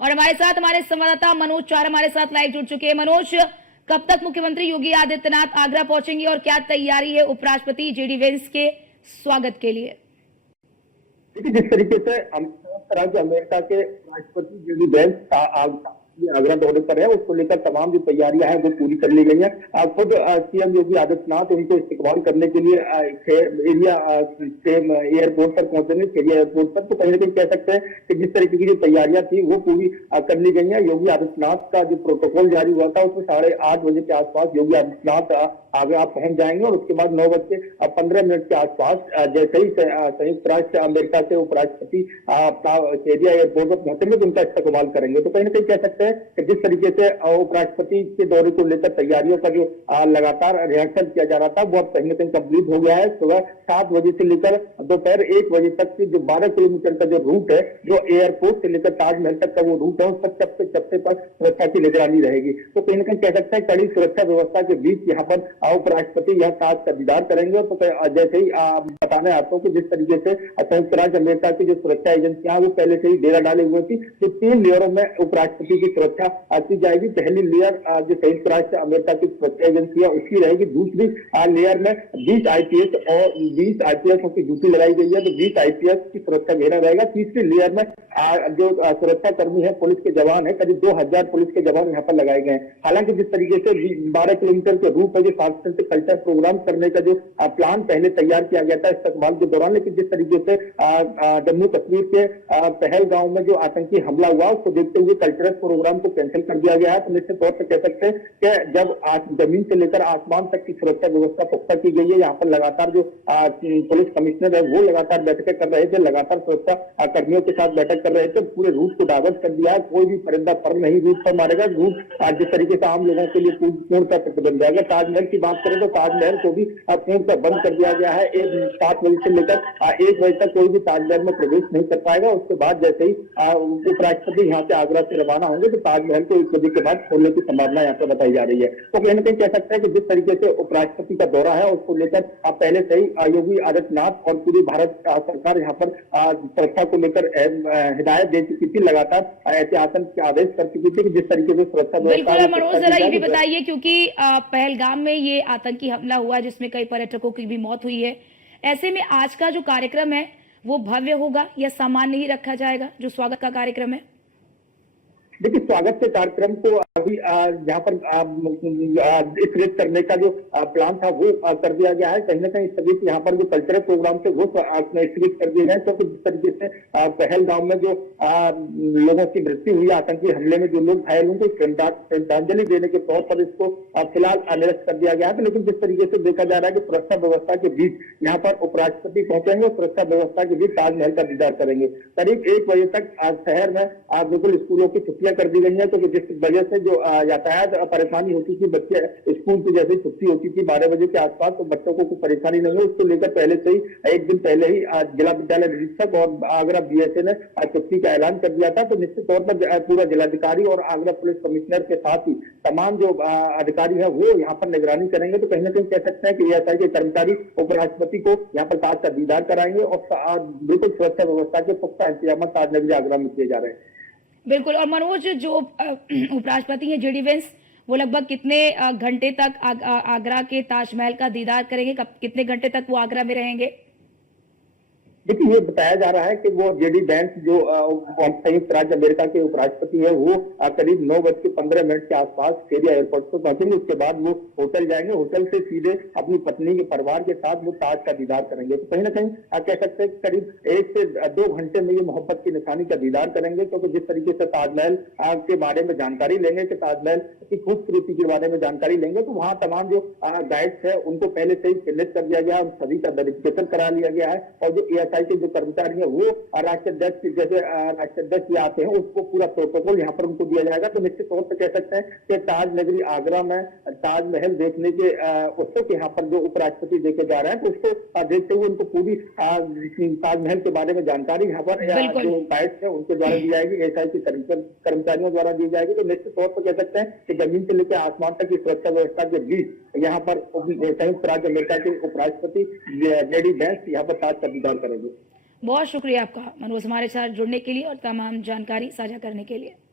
और हमारे साथ हमारे संवाददाता मनोज चार हमारे साथ लाइव जुड़ चुके हैं। मनोज, कब तक मुख्यमंत्री योगी आदित्यनाथ आगरा पहुंचेंगे और क्या तैयारी है उपराष्ट्रपति जेडी वेंस के स्वागत के लिए? देखिए, जिस तरीके से अमेरिका के राष्ट्रपति जेडी वेंस आगरा दौरे पर है, उसको लेकर तमाम जो तैयारियां हैं वो पूरी कर ली गई हैं। खुद सीएम योगी आदित्यनाथ उनको इस्तकबाल करने के लिए एयरपोर्ट पर पहुंचेंगे, खेरिया एयरपोर्ट पर। तो कहीं ना कहीं कह सकते हैं कि जिस तरीके की जो तैयारियां थी वो पूरी कर ली गई हैं। योगी आदित्यनाथ का जो प्रोटोकॉल जारी हुआ था उसमें 8:30 बजे के आसपास योगी आदित्यनाथ आगरा पहुंच जाएंगे और उसके बाद 9:15 के आसपास जैसे ही संयुक्त राष्ट्र अमेरिका से उपराष्ट्रपति खेरिया एयरपोर्ट पर पहुंचेंगे तो उनका इस्तकबाल करेंगे। तो कहीं ना कहीं कह सकते हैं कि जिस तरीके से उपराष्ट्रपति के दौरे को लेकर तैयारियों का जो लगातार रिहर्सल किया जा रहा था वो अब कहीं ना कहीं कंप्लीट हो गया है। सुबह 7 बजे से लेकर दोपहर 1 बजे तक की जो 12 किलोमीटर का जो रूट है, जो एयरपोर्ट से लेकर ताजमहल तक का वो रूट है, उस तक चप्पे चप्पे पर सुरक्षा की निगरानी रहेगी। तो कहीं ना कहीं कह सकते हैं कड़ी सुरक्षा व्यवस्था के बीच यहाँ पर उपराष्ट्रपति यह ताज का दीदार करेंगे। तो जैसे ही बताने आता हूँ कि जिस तरीके से संयुक्त राज्य अमेरिका की जो सुरक्षा एजेंसियां वो पहले से ही डेरा डाले हुए थी, तो 3 लेयरों में उपराष्ट्रपति की सुरक्षा की जाएगी। पहली लेयर जो संयुक्त राष्ट्र अमेरिका की सुरक्षा एजेंसी है उसकी रहेगी। दूसरी लेयर में 20 आईपीएस और 20 आईपीएस की ड्यूटी लगाई गई है, तो 20 आईपीएस की सुरक्षा घेरा रहेगा। तीसरी लेयर में जो सुरक्षा कर्मी है, पुलिस के जवान है, करीब 2000 पुलिस के जवान यहाँ पर लगाए गए हैं। हालांकि जिस तरीके से 12 किलोमीटर के रूट है, जो सांस्कृतिक कल्चर प्रोग्राम करने का जो प्लान पहले तैयार किया गया था इस्तकबाल के दौरान, लेकिन जिस तरीके से जम्मू कश्मीर के पहलगांव में जो आतंकी हमला हुआ उसको देखते हुए कल्चरल प्रोग्राम को कैंसिल कर दिया गया है। तो निश्चित तौर पर कह सकते हैं कि जब जमीन से लेकर आसमान तक की सुरक्षा व्यवस्था पुख्ता की गई है, यहाँ पर लगातार जो पुलिस कमिश्नर है वो लगातार बैठकें कर रहे थे, लगातार सुरक्षा कर्मियों के साथ बैठक कर रहे थे। पूरे रूट को डाइवर्ट कर दिया है, कोई भी परिंदा पर नहीं रूट पर मारेगा। रूट जिस तरीके से आम लोगों के लिए पूर्णतः प्रतिबंध है। अगर ताजमहल की बात करें तो ताजमहल को भी पूर्णतः बंद कर दिया गया है। 7 बजे से लेकर 1 बजे तक कोई भी ताजमहल में प्रवेश नहीं कर पाएगा। उसके बाद जैसे ही उपराष्ट्रपति यहाँ से आगरा से रवाना होंगे तो ताजमहल को 1 बजे के बाद खोलने की संभावना यहाँ पर बताई जा रही है। तो कहीं ना कहीं कह सकते हैं कि जिस तरीके से उपराष्ट्रपति का दौरा है उसको लेकर पहले से ही योगी आदित्यनाथ और पूरी भारत सरकार यहाँ पर सुरक्षा को लेकर हिदायत दे चुकी थी, लगातार एहतियातन के आदेश कर चुकी थी कि जिस तरीके से सुरक्षा व्यवस्था। मनोज, जरा ये भी बताइए, क्योंकि पहलगाम में ये आतंकी हमला हुआ जिसमें कई पर्यटकों की भी मौत हुई है, ऐसे में आज का जो कार्यक्रम है वो भव्य होगा या सामान्य ही रखा जाएगा जो स्वागत का कार्यक्रम है? देखिए, स्वागत के कार्यक्रम को अभी यहाँ पर स्थगित करने का जो प्लान था वो कर दिया गया है। कहीं ना कहीं स्थगित यहाँ पर जो कल्चरल प्रोग्राम थे वो स्थगित कर दिए गए। तो जिस तरीके से पहलगाम में जो लोगों की मृत्यु हुई आतंकी हमले में जो लोग घायल होंगे श्रद्धांजलि देने के तौर पर इसको फिलहाल निरस्त कर दिया गया है। लेकिन जिस तरीके से देखा जा रहा है कि सुरक्षा व्यवस्था के बीच यहाँ पर उपराष्ट्रपति पहुंचेंगे और सुरक्षा व्यवस्था के बीच ताजमहल का दीदार करेंगे। करीब 1 बजे तक शहर में बिल्कुल स्कूलों की छुट्टियां कर दी गई है, तो जिस वजह से जो यातायात परेशानी होती थी, बच्चे स्कूल की जैसे छुट्टी होती थी 12 बजे के आसपास, तो बच्चों को कोई परेशानी नहीं हो उसको लेकर पहले से ही 1 दिन पहले ही जिला विद्यालय निरीक्षक और आगरा बीएसए ने छुट्टी का ऐलान कर दिया था। तो निश्चित तौर पर पूरा जिलाधिकारी और आगरा पुलिस कमिश्नर के साथ ही तमाम जो अधिकारी है वो यहाँ पर निगरानी करेंगे। तो कहीं ना कहीं कह सकते हैं कि एएसआई के कर्मचारी उपराष्ट्रपति को यहाँ पर ताज का दीदार कराएंगे और बिल्कुल सुरक्षा व्यवस्था के पुख्ता इंतजाम ताजनगरी आगरा में किए जा रहे हैं। बिल्कुल। और मनोज, जो उपराष्ट्रपति हैं जेडी वेंस, वो लगभग कितने घंटे तक आगरा के ताजमहल का दीदार करेंगे? कितने घंटे तक वो आगरा में रहेंगे? देखिए, ये बताया जा रहा है कि वो जेडी वेंस जो संयुक्त राज्य अमेरिका के उपराष्ट्रपति है वो करीब 9:15 के आसपास खेरिया एयरपोर्ट पर पहुंचेंगे। उसके बाद वो होटल जाएंगे, होटल से सीधे अपनी पत्नी के परिवार के साथ वो ताज का दीदार करेंगे। तो कहीं ना कहीं कह सकते हैं करीब 1 से 2 घंटे में ये मोहब्बत की निशानी का दीदार करेंगे। क्योंकि जिस तरीके से ताजमहल के बारे में जानकारी लेंगे, कि ताजमहल की खूबसूरती के बारे में जानकारी लेंगे, तो वहाँ तमाम जो गाइड्स है उनको पहले से ही चिन्हित कर दिया गया, उन सभी का वेरिफिकेशन करा लिया गया है। और जो एएसआई के जो कर्मचारी है वो राष्ट्राध्यक्ष जैसे राष्ट्राध्यक्ष आते हैं उसको पूरा प्रोटोकॉल यहाँ पर उनको दिया जाएगा। तो निश्चित तौर पर कह सकते हैं कि ताज नगरी आगरा में ताजमहल देखने के उत्सुक यहाँ पर जो उपराष्ट्रपति देखे जा रहे हैं, तो उसको देखते हुए उनको पूरी ताजमहल के बारे में जानकारी यहाँ पर जो गाइड्स है उनके द्वारा दी जाएगी, एएसआई के कर्मचारियों द्वारा दी जाएगी। तो निश्चित तौर पर कह सकते हैं कि जमीन से लेकर आसमान तक की सुरक्षा व्यवस्था के बीच यहाँ पर संयुक्त राज्य अमेरिका के उपराष्ट्रपति जेडी वेंस यहाँ पर ताज का दीदार करेंगे। बहुत शुक्रिया आपका मनोज, हमारे साथ जुड़ने के लिए और तमाम जानकारी साझा करने के लिए।